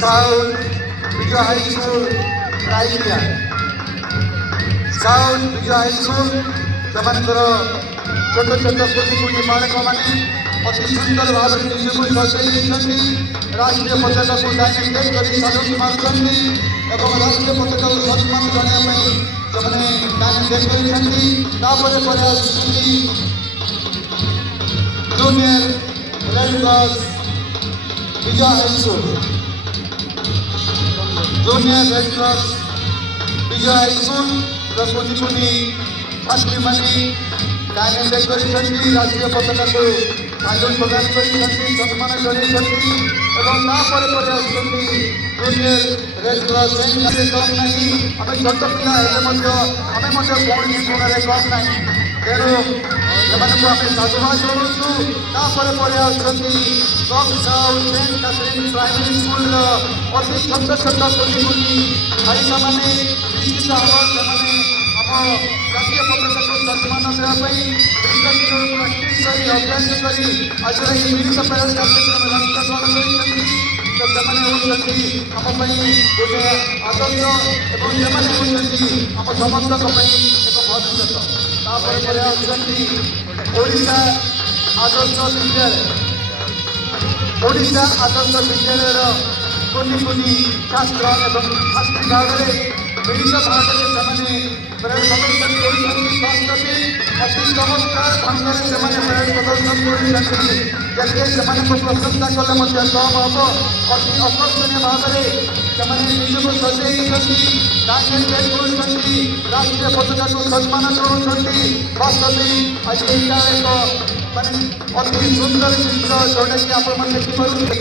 South Vijay High School, Raija. South Vijay High School, semanଙ୍କର ଛୋଟ ଛୋଟ କୁନି କୁନି ବାଳକମାନେ ଅତି ସୁନ୍ଦର ଭାବରେ ନିଜକୁ ସଜେଇ ଦେଇଛନ୍ତି। ରାଷ୍ଟ୍ରୀୟ ପତାକାକୁ ଡାଇନେଟ୍ କରି ସାଲୁଟ୍ ମାରୁଛନ୍ତି ଏବଂ ରାଷ୍ଟ୍ରୀୟ ପତାକାକୁ ସମ୍ମାନ ଜଣାଇବା ପାଇଁ ସେମାନେ ଡାଇନେଟ୍ କରିଛନ୍ତି। ତାପରେ ପରେ ଆସୁଛନ୍ତି Junior Red Cross Vijay High School. Junior Red Cross Vijay High School कुनी कुनी छात्री माने डायनेट କରିଛନ୍ତି ରାଷ୍ଟ୍ରୀୟ ପତାକାକୁ ସାଲୁଟ୍ ପ୍ରଦାନ କରିଛନ୍ତି ସମ୍ମାନ ଜଣାଇଛନ୍ତି ଏବଂ ତାପରେ ପରେ ଆସୁଛନ୍ତି ଜୁନିୟର ରେଡ୍ କ୍ରସ୍ ସେଣ୍ଟରେ କମ୍ ନାହିଁ। ଆମେ ଛୋଟ ପିଲା ହେଲେ ମଧ୍ୟ ଆମେ ମଧ୍ୟ କୌଣସି ଗୁଣରେ କମ୍ ନାହିଁ। ତେଣୁ ସେମାନଙ୍କୁ ଆମେ ସାଧୁବାଦ ଜଣାଉଛୁ। ତାପରେ ପରେ ଆସୁଛନ୍ତି ସାଉଥ୍ ସେଣ୍ଟ କାଥରିନ୍ ପ୍ରାଇମେରୀ ସ୍କୁଲର ଅତି ଛୋଟ ଛୋଟ କୁନି କୁନି ଭାଇମାନେ ନିଶ୍ଚିତ ଭାବରେ ସେମାନେ ଆମ ଜାତୀୟ ପତାକାକୁ ସମ୍ମାନ ଦେବା ପାଇଁ ପ୍ରାକ୍ଟିସ୍ କରି ଅଭ୍ୟାସ କରି ଆଜିର ଏହି ମିଳିତ ପ୍ୟାରେଡ୍ କାର୍ଯ୍ୟକ୍ରମରେ ଅଂଶଗ୍ରହଣ କରିଛନ୍ତି। ତ ସେମାନେ ହେଉଛନ୍ତି ଆମ ପାଇଁ ଗୋଟେ ଆଦର୍ଶ ଏବଂ ସେମାନେ ହେଉଛନ୍ତି ଆମ ସମସ୍ତଙ୍କ ପାଇଁ ଏକ ଭବିଷ୍ୟତ। ତାପରେ ପରେ ଆସୁଛନ୍ତି ଓଡ଼ିଶା ଆଦର୍ଶ ବିଦ୍ୟାଳୟ। ଓଡ଼ିଶା ଆଦର୍ଶ ବିଦ୍ୟାଳୟର କୁନି କୁନି ଛାତ୍ର ଏବଂ ଛାତ୍ରୀ ଭାବରେ ମିଳିତ ଭାବରେ ସେମାନେ ପ୍ୟାରେଡ୍ ପ୍ରଦର୍ଶନ କରୁଛନ୍ତି। ସଂସ୍କୃତି ଅତି ଚମତ୍କାର ଢଙ୍ଗରେ ସେମାନେ ପ୍ୟାରେଡ୍ ପ୍ରଦର୍ଶନ କରୁଛନ୍ତି। ଯେତେ ସେମାନଙ୍କୁ ପ୍ରଶଂସା କଲେ ମଧ୍ୟ କମ୍ ହେବ। ଅତି ଆକର୍ଷଣୀୟ ଭାବରେ ସେମାନେ ନିଜକୁ ସଜେଇ ଦେଇଛନ୍ତି। ଡାଇନେଟ୍ କରୁଛନ୍ତି ରାଷ୍ଟ୍ରୀୟ ପତାକାକୁ ସମ୍ମାନ ଜଣାଉଛନ୍ତି। ବାସ୍ତବିକ ଆଜି ଏଇଟା ଏକ ମାନେ ଅତି ସୁନ୍ଦର ଚିତ୍ର ଯେଉଁଟାକି ଆପଣମାନେ ଦେଖିପାରୁଛନ୍ତି।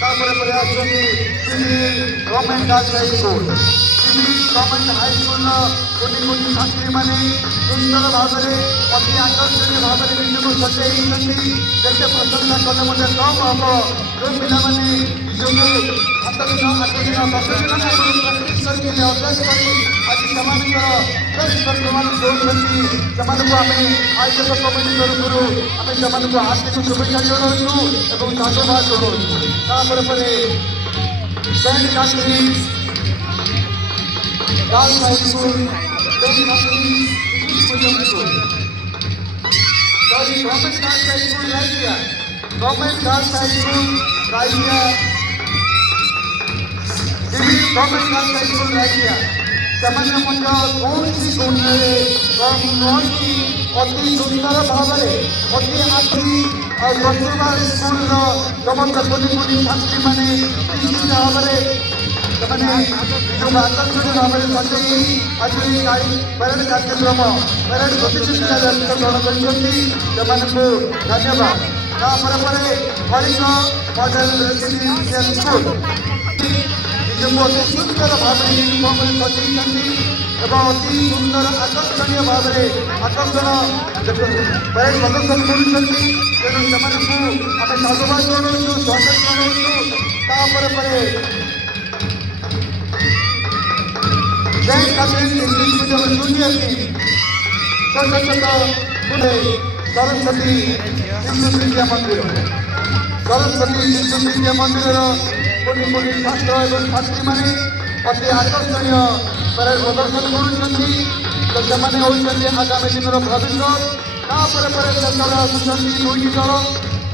ତାପରେ ପରେ ଆସୁଛନ୍ତି government girls high school. Government high ସ୍କୁଲର କୁନି କୁନି ଛାତ୍ରୀମାନେ ସୁନ୍ଦର ଭାବରେ ଅତି ଆକର୍ଷଣୀୟ ଭାବରେ ନିଜକୁ ସଜେଇ ଦେଇଛନ୍ତି। ଯେତେ ପ୍ରଶଂସା କଲେ ମଧ୍ୟ କମ୍ ହେବ। ଯେଉଁ ପିଲାମାନେ ନିଜକୁ 7 ଦିନ 8 ଦିନ 10 ଦିନ ପ୍ରାକ୍ଟିସ୍ କରିକି ଅଭ୍ୟାସ କରି ଆଜି ସେମାନଙ୍କର ବେଷ୍ଟ ପରଫର୍ମାନ୍ସ ଦେଉଛନ୍ତି। ସେମାନଙ୍କୁ ଆମେ ଆୟୋଜକ କମିଟି ତରଫରୁ ଆମେ ସେମାନଙ୍କୁ ହାର୍ଦ୍ଦିକ ଶୁଭେଚ୍ଛା ଜଣାଉଛୁ ଏବଂ ସାଧୁବାଦ ଜଣାଉଛୁ। ତାପରେ ପରେ ସେଣ୍ଟ କାଥରିନ୍ Girls High School, Government Girls High School, Raija. Government Girls High School, Raija. Government Girls High School, Raija. ସେମାନେ ମଧ୍ୟ କୌଣସି ଗୁଣରେ କମ୍ ନୁହନ୍ତି। ଅତି ସୁନ୍ଦର ଭାବରେ ଅତି ଆଖି ଆଉ କସ୍ତୁରବା ସ୍କୁଲର ସମସ୍ତ କୁନି କୁନି ଛାତ୍ରୀମାନେ ନିଶ୍ଚିତ ଭାବରେ ସେମାନେ ନିଜକୁ ଆକର୍ଷଣୀୟ ଭାବରେ ସଜେଇ ଆଜି ପ୍ୟାରେଡ୍ କାର୍ଯ୍ୟକ୍ରମ ପ୍ୟାରେଡ୍ ପ୍ରତିଯୋଗିତାରେ ଅଂଶଗ୍ରହଣ କରିଛନ୍ତି। ସେମାନଙ୍କୁ ଧନ୍ୟବାଦ। ତାପରେ ପରେ କଳିଙ୍ଗ ମଡେଲ ରେସିଡେନ୍ସିଆଲ ସ୍କୁଲ ନିଜକୁ ଅତି ସୁନ୍ଦର ଭାବରେ ୟୁନିଫର୍ମରେ ସଜେଇଛନ୍ତି ଏବଂ ଅତି ସୁନ୍ଦର ଆକର୍ଷଣୀୟ ଭାବରେ ଆକର୍ଷଣ ପ୍ୟାରେଡ୍ ପ୍ରଦର୍ଶନ କରୁଛନ୍ତି। ତେଣୁ ସେମାନଙ୍କୁ ଆମେ ସାଧୁବାଦ ଜଣାଉଛୁ, ସ୍ୱାଗତ ଜଣାଉଛୁ। ତାପରେ ପରେ Saint Catherine English medium junior team ଛୋଟ ଛୋଟ ସରସ୍ୱତୀ ଶିଶୁ ବିଦ୍ୟା ମନ୍ଦିର। ସରସ୍ୱତୀ ଶିଶୁ ବିଦ୍ୟା ମନ୍ଦିରର କୁନି କୁନି ଛାତ୍ର ଏବଂ ଛାତ୍ରୀମାନେ ଅତି ଆକର୍ଷଣୀୟ ପ୍ୟାରେଡ୍ ପ୍ରଦର୍ଶନ କରୁଛନ୍ତି। ତ ସେମାନେ ହେଉଛନ୍ତି ଆଗାମୀ ଦିନର ଭବିଷ୍ୟତ। ତାପରେ ପରେ ଶେଷରେ ଆସୁଛନ୍ତି 2ଟି ଦଳ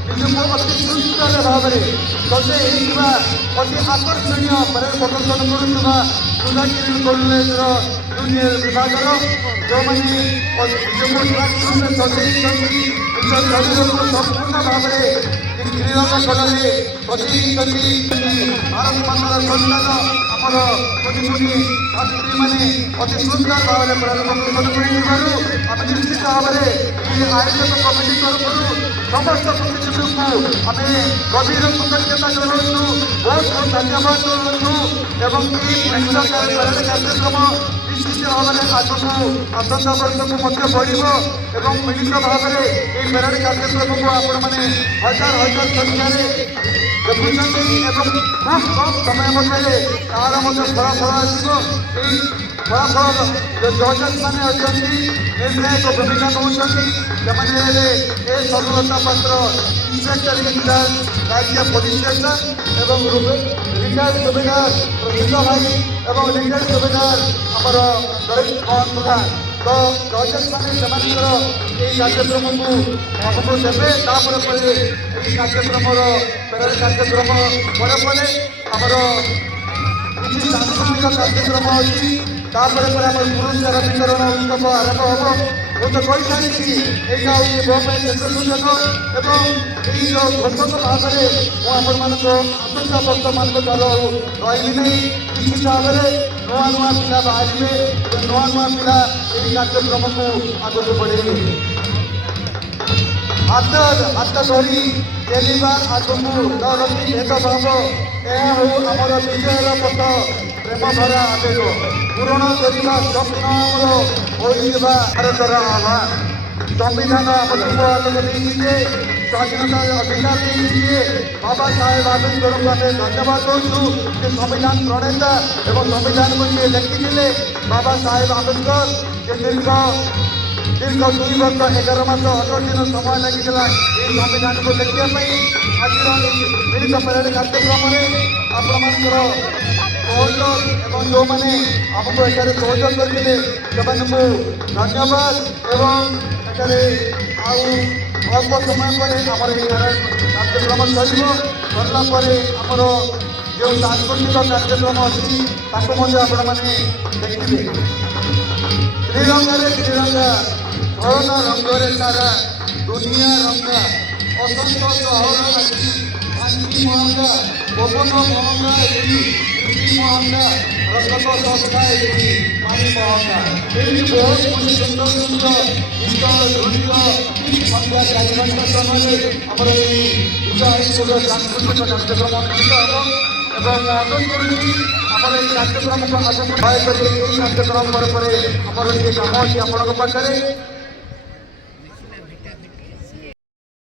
ନିଜକୁ ଅତି ସୁନ୍ଦର ଭାବରେ ସଜେଇ ହେଇଥିବା ଅତି ଆକର୍ଷଣୀୟ ପ୍ୟାରେଡ୍ ପ୍ରଦର୍ଶନ କରୁଥିବା ସୁଧାକିରି କଲେଜର ଜୁନିୟର ବିଭାଗର ଯେଉଁମାନେ ନିଜକୁ କ୍ଲାସରୁମ୍ରେ ସଜେଇଛନ୍ତି। ନିଜ ଶରୀରକୁ ସମ୍ପୂର୍ଣ୍ଣ ଭାବରେ କ୍ରୀଡ଼ାର କଳାରେ ସଜେଇଛନ୍ତି। ଭାରତ ମାତାର ସନ୍ତାନ ଆମର କୁନି କୁନି ଛାତ୍ରୀମାନେ ଅତି ସୁନ୍ଦର ଭାବରେ ପ୍ୟାରେଡ୍ ପ୍ରଦର୍ଶନ କରିଥିବାରୁ ଆମେ ନିଶ୍ଚିତ ଭାବରେ ଏହି ଆୟୋଜକ କମିଟି ତରଫରୁ ସମସ୍ତ ପ୍ରତିଯୋଗୀଙ୍କୁ ଆମେ ଗଭୀର କୃତଜ୍ଞତା ଜଣାଉଛୁ, ବହୁତ ବହୁତ ଧନ୍ୟବାଦ ଜଣାଉଛୁ ଏବଂ ଏହି ମିଳିତ ପ୍ୟାରେଡ୍ କାର୍ଯ୍ୟକ୍ରମ ନିଶ୍ଚିତ ଭାବରେ ଆଗକୁ ଆସନ୍ତା ବର୍ଷକୁ ମଧ୍ୟ ବଢ଼ିବ ଏବଂ ମିଳିତ ଭାବରେ ଏହି ପ୍ୟାରେଡ୍ କାର୍ଯ୍ୟକ୍ରମକୁ ଆପଣମାନେ ହଜାର ହଜାର ସଂଖ୍ୟାରେ ଦେଖୁଛନ୍ତି ଏବଂ ଖୁବ୍ କମ୍ ସମୟ ମଧ୍ୟରେ ତାହାର ମଧ୍ୟ ଫଳାଫଳ ଆସିବ। ଏହି ଫଳାଫଳ ଜଜେସ୍ମାନେ ଅଛନ୍ତି, ନିର୍ଣ୍ଣାୟକ ଭୂମିକା ନେଉଛନ୍ତି। ସେମାନେ ହେଲେ ଏ ସଫଳତା ପାତ୍ର ଇନ୍ସପେକ୍ଟର ଇନଚାର୍ଜ राज्य पुलिस स्टेशन एवं रिटायर्ड सुबेदार प्रसिद्ध भाई एवं रिटायर्ड सुबेदार आमर दलित मोहन प्रधान तो जजेस मैंने कार्यक्रम को आमको देवे कार्यक्रम पेराड कार्यक्रम पड़े पड़े आमर किसी सांस्कृतिक कार्यक्रम अच्छी पुरस्कार वितरण उत्सव आरंभ हम ମୁଁ ତ କହିସାରିଛି ଏଇଟା ହେଉଛି ମୋ ପାଇଁ ଶେଷ ସୁଯୋଗ ଏବଂ ଏଇ ଯେଉଁ ଘୋଷକ ଭାବରେ ମୁଁ ଆପଣମାନଙ୍କ ଆସନ୍ତା ବର୍ତ୍ତମାନଙ୍କ ଠାରୁ ଆଉ ରହିବି ନାହିଁ ନିଶ୍ଚିତ ଭାବରେ ନୂଆ ନୂଆ ପିଲା ବାହାରିବେ ନୂଆ ନୂଆ ପିଲା ଏହି କାର୍ଯ୍ୟକ୍ରମକୁ ଆଗକୁ ବଢ଼େଇବେ ହାତ ଧରି ଚାଲିବା ଆଗକୁ ନ ରଖି ଭେଦଭାବ ଏହା ହେଉ ଆମର ବିଜୟର ପଥ ପ୍ରେମ ଭରା ଆବେଗ ପୂରଣ କରିବା ସ୍ୱପ୍ନ ଆମର ହୋଇଯିବା ଭାରତର ଆହ୍ୱାନ ସମ୍ବିଧାନ ଆମକୁ ଆଲୋକ ଦେଇଛି ଯେ ସ୍ୱାଧୀନତା ଅଧିକାର ଦେଇଛି ଯେ ବାବା ସାହେବ ଆମ୍ବେଦକରଙ୍କୁ ଆମେ ଧନ୍ୟବାଦ ଦେଉଛୁ ଯେ ସମ୍ବିଧାନ ପ୍ରଣେତା ଏବଂ ସମ୍ବିଧାନକୁ ଯିଏ ଲେଖିଥିଲେ ବାବା ସାହେବ ଆମ୍ବେଦକର ଯେ ଦୀର୍ଘ 2 ବର୍ଷ 11 ମାସ 18 ଦିନ ସମୟ ଲାଗିଥିଲା ଏହି ସମ୍ବିଧାନକୁ ଲେଖିବା ପାଇଁ ଆଜିର ମିଳିତ ପରେଡ୍ କାର୍ଯ୍ୟକ୍ରମରେ ଆପଣମାନଙ୍କର ସହଯୋଗ ଏବଂ ଯେଉଁମାନେ ଆମକୁ ଏଠାରେ ସହଯୋଗ କରିଥିଲେ ସେମାନଙ୍କୁ ଧନ୍ୟବାଦ ଏବଂ ଏଠାରେ ଆଉ ଅଳ୍ପ ସମୟ ପରେ ଆମର ଏହି କାର୍ଯ୍ୟକ୍ରମ ସରିଲା ପରେ ଆମର ଯେଉଁ ସାଂସ୍କୃତିକ କାର୍ଯ୍ୟକ୍ରମ ଅଛି ତାକୁ ମଧ୍ୟ ଆପଣମାନେ ଦେଖିବେ ତ୍ରିରଙ୍ଗାରେ ତ୍ରିରଙ୍ଗା ଝଳନ ରଙ୍ଗରେ ସାରା ଦୁନିଆ ରଙ୍ଗା ଅସନ୍ତ ସହର ଅଛି ଶାନ୍ତି ମହଙ୍ଗା ପବନ ମହଙ୍ଗା ଏଠି ମହଙ୍ଗା ରକତ ସଂସ୍ଥା ଏଠି ପାଣି ମହଙ୍ଗା ଏଠି ବହୁତ ସୁନ୍ଦର ସୁନ୍ଦର ଗୀତ ଧ୍ୱନିର ସନ୍ଧ୍ୟା 4 ଘଣ୍ଟା ସମୟରେ ଆମର ଏହି ହାଇସ୍କୁଲର ସାଂସ୍କୃତିକ କାର୍ଯ୍ୟକ୍ରମ ଅନୁଷ୍ଠିତ ହେବ ଏବଂ ଅନୁରୋଧ କରୁଛି ଆମର ଏହି କାର୍ଯ୍ୟକ୍ରମକୁ ଆଗକୁ ଦୟାକରି ଏହି କାର୍ଯ୍ୟକ୍ରମ ପରେ ଆମର ଟିକେ କାମ ଅଛି ଆପଣଙ୍କ ପାଖରେ